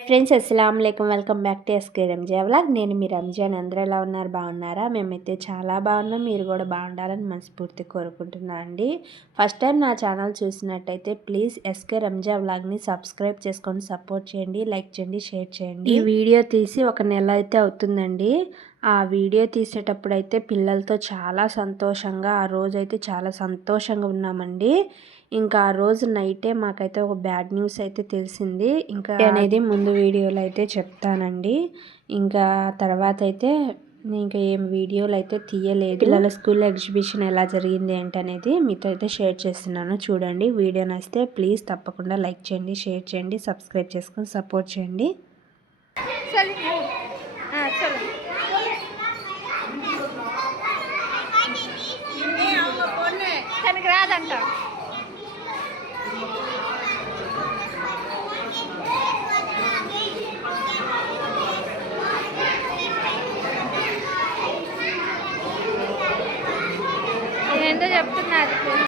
Friends అస్సలం welcome back to SK Ranja vlog. నేను మీ రంజాన్ అందరూ ఎలా ఉన్నారు? బాగున్నారా? మేమైతే చాలా బాగున్నాం. మీరు కూడా బాగుండాలని మనస్ఫూర్తి కోరుకుంటున్నా అండి. ఫస్ట్ టైం నా ఛానల్ చూసినట్టయితే ప్లీజ్ ఎస్కే రంజా వ్లాగ్ని సబ్స్క్రైబ్ చేసుకొని సపోర్ట్ చేయండి లైక్ చేయండి షేర్ చేయండి. ఈ వీడియో తీసి ఒక నెల అయితే అవుతుందండి. ఆ వీడియో తీసేటప్పుడు అయితే పిల్లలతో చాలా సంతోషంగా ఆ రోజైతే చాలా సంతోషంగా ఉన్నామండి. ఇంకా ఆ రోజు నైటే మాకైతే ఒక బ్యాడ్ న్యూస్ అయితే తెలిసింది. ఇంకా అనేది ముందు వీడియోలో అయితే చెప్తానండి. ఇంకా తర్వాత అయితే ఇంకా ఏం వీడియోలు అయితే తీయలేదు. పిల్లల స్కూల్ ఎగ్జిబిషన్ ఎలా జరిగింది ఏంటనేది మీతో అయితే షేర్ చేస్తున్నాను. చూడండి వీడియో నచ్చితే ప్లీజ్ తప్పకుండా లైక్ చేయండి షేర్ చేయండి సబ్స్క్రైబ్ చేసుకొని సపోర్ట్ చేయండి. అంట రాదంట ఏంటో చెప్తున్నారు.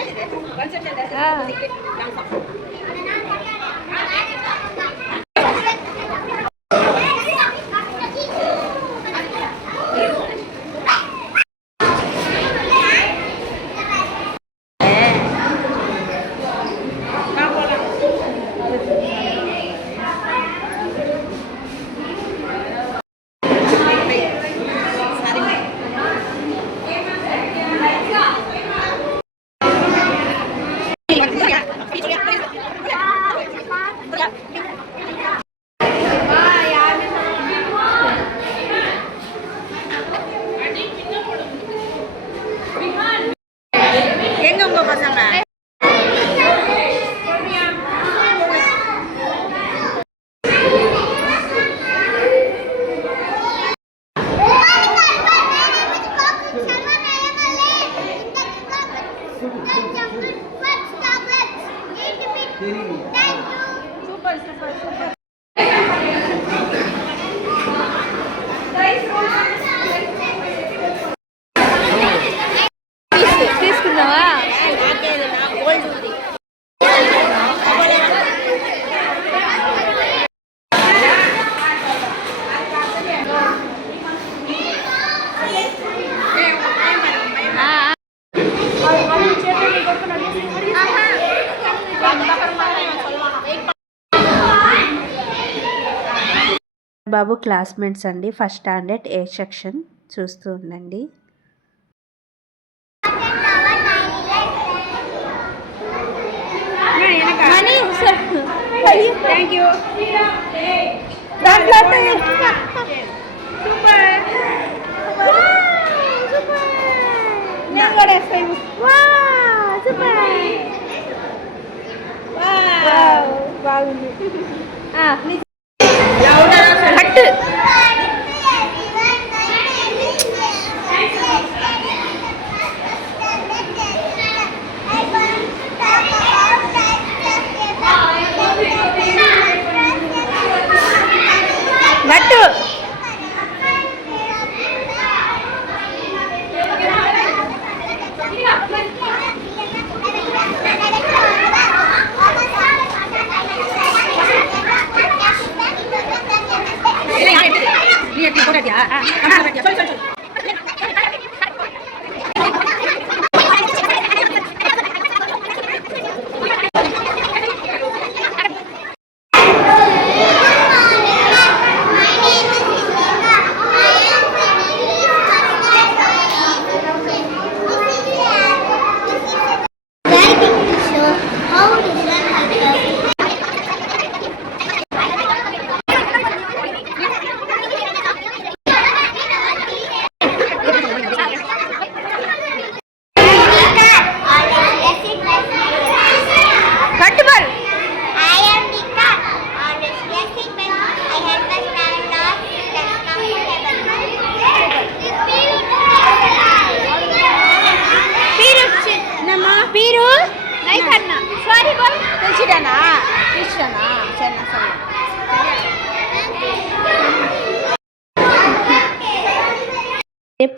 啊。బాబు క్లాస్మేట్స్ అండి ఫస్ట్ స్టాండర్డ్ ఏ సెక్షన్ చూస్తూ ఉండండి. థ్యాంక్ యూ దాంట్లో నేను కూడా వేస్తాను బాగుంది பாட்டு நீ எப்படி போட்டியா சொல்லு சொல்லு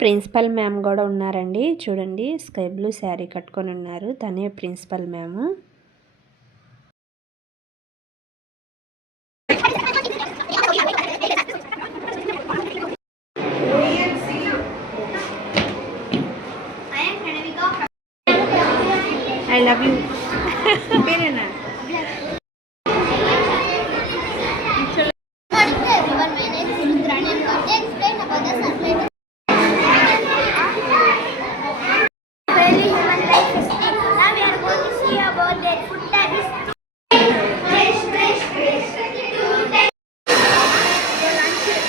ప్రిన్సిపల్ మ్యామ్ కూడా ఉన్నారండి. చూడండి స్కై బ్లూ శారీ కట్టుకొని ఉన్నారు. తనే principal ma'am. I love you.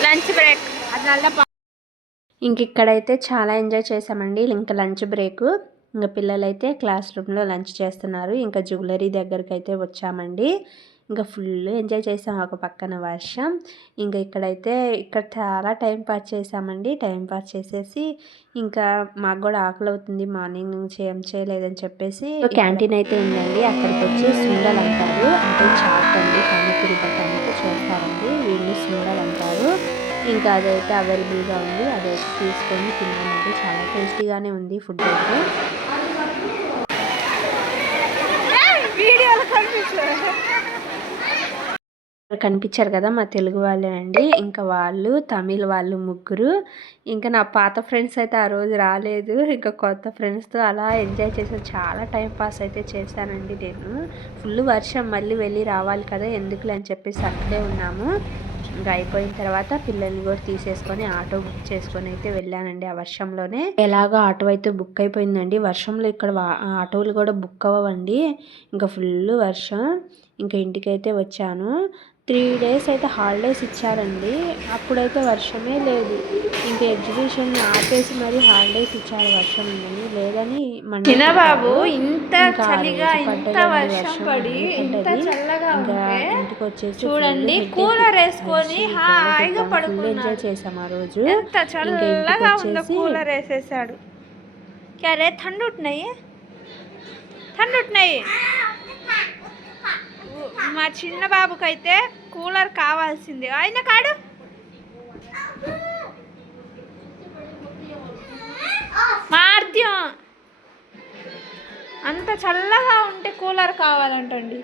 Lunch break. ఇంక ఇక్కడైతే చాలా ఎంజాయ్ చేసామండి. ఇంకా లంచ్ బ్రేక్. ఇంకా పిల్లలైతే క్లాస్ రూమ్లో లంచ్ చేస్తున్నారు. ఇంకా జ్యువెలరీ దగ్గరికి అయితే వచ్చామండి. ఇంకా ఫుల్ ఎంజాయ్ చేసాం ఒక పక్కన వర్షం. ఇంకా ఇక్కడైతే ఇక్కడ చాలా టైం పాస్ చేసామండి. టైం పాస్ చేసేసి ఇంకా మాకు కూడా ఆకలి అవుతుంది మార్నింగ్ నుంచి ఏం చేయలేదని చెప్పేసి క్యాంటీన్ అయితే ఉందండి. అక్కడికి వచ్చి సుండలు అంటారు. అంటే చాట్ అండి పానీపూరి పట్టడానికి చేస్తారండి. వీళ్ళు సుండలు అంటారు. ఇంకా అదైతే అవైలబుల్గా ఉంది. అదైతే తీసుకొని తిన్నామండి. చాలా టేస్టీగానే ఉంది ఫుడ్ అయితే. కనిపించారు కదా మా తెలుగు వాళ్ళే అండి. ఇంకా వాళ్ళు తమిళ్ వాళ్ళు ముగ్గురు. ఇంకా నా పాత ఫ్రెండ్స్ అయితే ఆ రోజు రాలేదు. ఇంకా కొత్త ఫ్రెండ్స్తో అలా ఎంజాయ్ చేసాను చాలా టైం పాస్ అయితే చేశానండి నేను. ఫుల్ వర్షం మళ్ళీ వెళ్ళి రావాలి కదా ఎందుకులే అని చెప్పేసి అక్కడే ఉన్నాము. ఇంకా అయిపోయిన తర్వాత పిల్లల్ని కూడా తీసేసుకొని ఆటో బుక్ చేసుకొని అయితే వెళ్ళానండి ఆ వర్షంలోనే. ఎలాగో ఆటో అయితే బుక్ అయిపోయిందండి. వర్షంలో ఇక్కడ వా- ఆటోలు కూడా బుక్ అవ్వండి ఇంకా ఫుల్ వర్షం. ఇంకా ఇంటికైతే వచ్చాను. త్రీ డేస్ అయితే హాలిడేస్ ఇచ్చారండి. అప్పుడైతే వర్షమే లేదు. ఇంకా ఎగ్జిబిషన్ ఆపేసి మరి హాలిడేస్ ఇచ్చారు వర్షం ఉందని. లేదని బాబు ఇంత చలిగా ఇంత వర్షం పడి ఇంత చల్లగా ఇంటికి వచ్చేసి చూడండి కూలర్ వేసుకొని హాయిగా పడుకున్నాం చేసాం ఆ రోజు. ఎంత చల్లగా ఉంది కూలర్ వేసేసాడు. క్యారే థండ్ ఉంటున్నాయి థండ్ మా చిన్న బాబుకైతే కూలర్ కావాల్సింది. ఆయన కాడు. మార్త్యం అంత చల్లగా ఉంటే కూలర్ కావాలంటండి.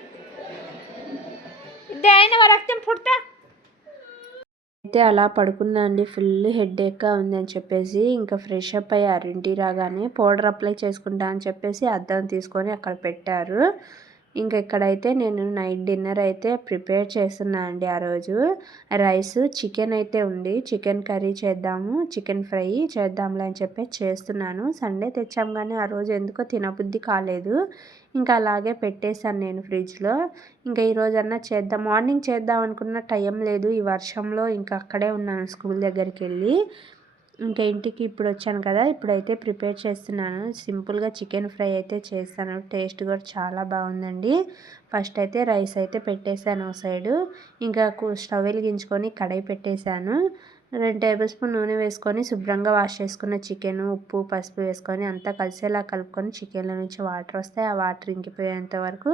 ఇదే అయిన రక్తం పుడతా. అయితే అలా పడుకున్నా అండి. ఫుల్ హెడ్ఏక్గా ఉంది అని చెప్పేసి ఇంకా ఫ్రెష్ అప్ అయ్యారు ఇంటికి రాగానే పౌడర్ అప్లై చేసుకుంటా అని చెప్పేసి అద్దం తీసుకొని అక్కడ పెట్టారు. ఇంకా ఇక్కడైతే నేను నైట్ డిన్నర్ అయితే ప్రిపేర్ చేస్తున్నా అండి ఆ రోజు. రైస్ చికెన్ అయితే ఉంది. చికెన్ కర్రీ చేద్దాము చికెన్ ఫ్రై చేద్దాంలే అని చెప్పి చేస్తున్నాను. సండే తెచ్చాం కానీ ఆ రోజు ఎందుకో తినబుద్ధి కాలేదు. ఇంకా అలాగే పెట్టేశాను నేను ఫ్రిడ్జ్లో. ఇంకా ఈ రోజన్నా చేద్దాం. మార్నింగ్ చేద్దాం అనుకున్న టైం లేదు. ఈ వర్షంలో ఇంకా అక్కడే ఉన్నాను స్కూల్ దగ్గరికి వెళ్ళి. ఇంకా ఇంటికి ఇప్పుడు వచ్చాను కదా ఇప్పుడైతే ప్రిపేర్ చేస్తున్నాను. సింపుల్గా చికెన్ ఫ్రై అయితే చేస్తాను. టేస్ట్ కూడా చాలా బాగుందండి. ఫస్ట్ అయితే రైస్ అయితే పెట్టేశాను ఒక సైడు. ఇంకా స్టవ్ వెలిగించుకొని కడాయి పెట్టేశాను. రెండు టేబుల్ స్పూన్ నూనె వేసుకొని శుభ్రంగా వాష్ చేసుకున్న చికెన్ ఉప్పు పసుపు వేసుకొని అంతా కలిసేలా కలుపుకొని చికెన్లో నుంచి వాటర్ వస్తే ఆ వాటర్ ఇంకిపోయేంత వరకు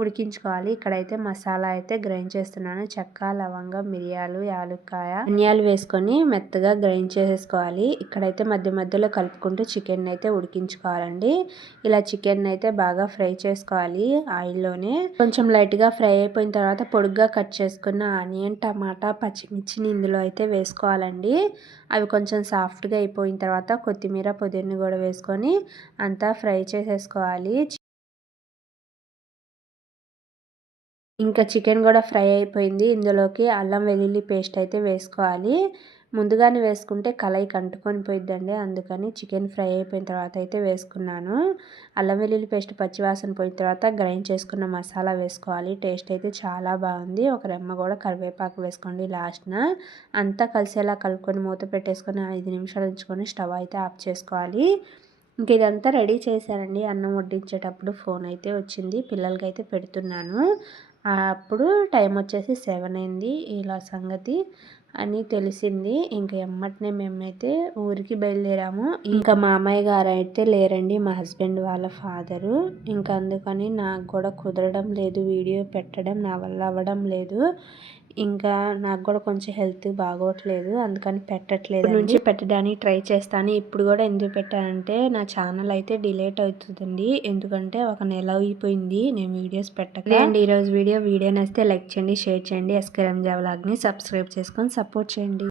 ఉడికించుకోవాలి. ఇక్కడైతే మసాలా అయితే గ్రైండ్ చేస్తున్నాను. చెక్క లవంగం మిరియాలు యాలుక్కాయ ధనియాలు వేసుకొని మెత్తగా గ్రైండ్ చేసేసుకోవాలి. ఇక్కడైతే మధ్య మధ్యలో కలుపుకుంటూ చికెన్ అయితే ఉడికించుకోవాలండి. ఇలా చికెన్ అయితే బాగా ఫ్రై చేసుకోవాలి ఆయిల్లోనే కొంచెం లైట్గా ఫ్రై అయిపోయిన తర్వాత పొడుగ్గా కట్ చేసుకున్న ఆనియన్ టమాటా పచ్చిమిర్చిని ఇందులో అయితే వేసుకోవాలండి. అవి కొంచెం సాఫ్ట్గా అయిపోయిన తర్వాత కొత్తిమీర పుదీనా కూడా వేసుకొని అంతా ఫ్రై చేసేసుకోవాలి. ఇంకా చికెన్ కూడా ఫ్రై అయిపోయింది. ఇందులోకి అల్లం వెల్లుల్లి పేస్ట్ అయితే వేసుకోవాలి. ముందుగానే వేసుకుంటే కలయికి అంటుకొని పోయిద్దండి. అందుకని చికెన్ ఫ్రై అయిపోయిన తర్వాత అయితే వేసుకున్నాను. అల్లం వెల్లుల్లి పేస్ట్ పచ్చివాసన పోయిన తర్వాత గ్రైండ్ చేసుకున్న మసాలా వేసుకోవాలి. టేస్ట్ అయితే చాలా బాగుంది. ఒక రెమ్మ కూడా కరివేపాకు వేసుకోండి లాస్ట్న. అంతా కలిసేలా కలుపుకొని మూత పెట్టేసుకొని ఐదు నిమిషాలు ఉంచుకొని స్టవ్ అయితే ఆఫ్ చేసుకోవాలి. ఇంక ఇదంతా రెడీ చేశానండి. అన్నం వడ్డించేటప్పుడు ఫోన్ అయితే వచ్చింది. పిల్లలకైతే పెడుతున్నాను. అప్పుడు టైం వచ్చేసి సెవెన్ అయింది ఇలా సంగతి అని తెలిసింది. ఇంకా ఎమ్మటనే మేమైతే ఊరికి బయలుదేరాము. ఇంకా మామయ్య గారు అయితే లేరండి మా హస్బెండ్ వాళ్ళ ఫాదరు. ఇంకా అందుకని నాకు కూడా కుదరడం లేదు వీడియో పెట్టడం నా వల్ల అవ్వడం లేదు. ఇంకా నాకు కూడా కొంచెం హెల్త్ బాగోట్లేదు అందుకని పెట్టట్లేదు నుంచి పెట్టడానికి ట్రై చేస్తాను. ఇప్పుడు కూడా ఎందుకు పెట్టానంటే నా ఛానల్ అయితే డిలేట్ అవుతుందండి. ఎందుకంటే ఒక నెల అయిపోయింది నేను వీడియోస్ పెట్టక. అండ్ ఈరోజు వీడియో వీడియో నచ్చితే లైక్ చేయండి షేర్ చేయండి. ఎస్కే రంజా వ్లాగ్ని సబ్స్క్రైబ్ చేసుకొని సపోర్ట్ చేయండి.